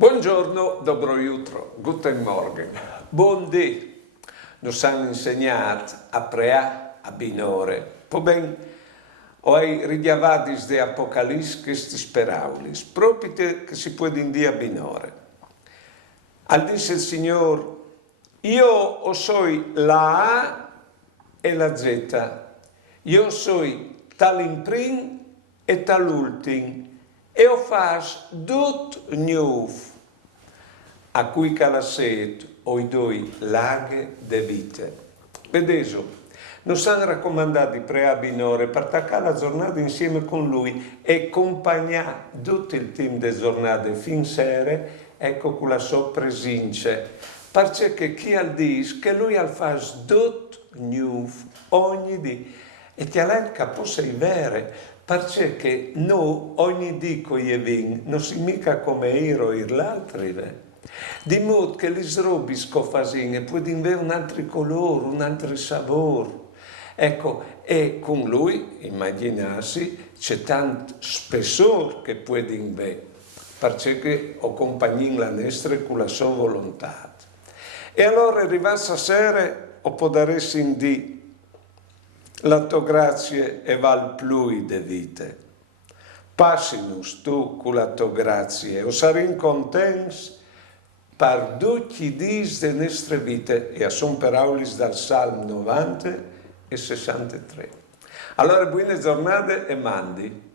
Buongiorno, dobro jutro, guten Morgen, buon dì. Nos hanno insegnato a preà a binore. Po ben, oi ridiavadis de Apocalisse che sti speraulis, propite che si può indì a binore. Al disse il Signore, io o soy la A e la Z, io soy tal in prim e tal ultim, e o fas dut nuov, a cui calasset oi doi laghe de vite. Vedeso, nos hanno raccomandato preà binore per attaccare la giornata insieme con lui e accompagnare tutto il team de giornate fin sere, ecco con la sua presenza, perché chi al dis che lui al fas dut nuov ogni dì e ti alenca possei vere, perché no ogni dì con gli vin non si mica come iro ir l'altri, di modo che le robis che fasin può avere un altro colore, un altro sapore. Ecco, e con lui, immaginarsi, c'è tanto spessore che può avere, perché accompagni la nostra con la sua volontà. E allora arrivassa sera, o può darsi in di la tua grazia e val plui de vite. Passinus tu con la tua grazia, o sarin contents per tutti i dis de nostre vite, e son paraulis dal Salmo 90 e 63. Allora, buone giornate e mandi.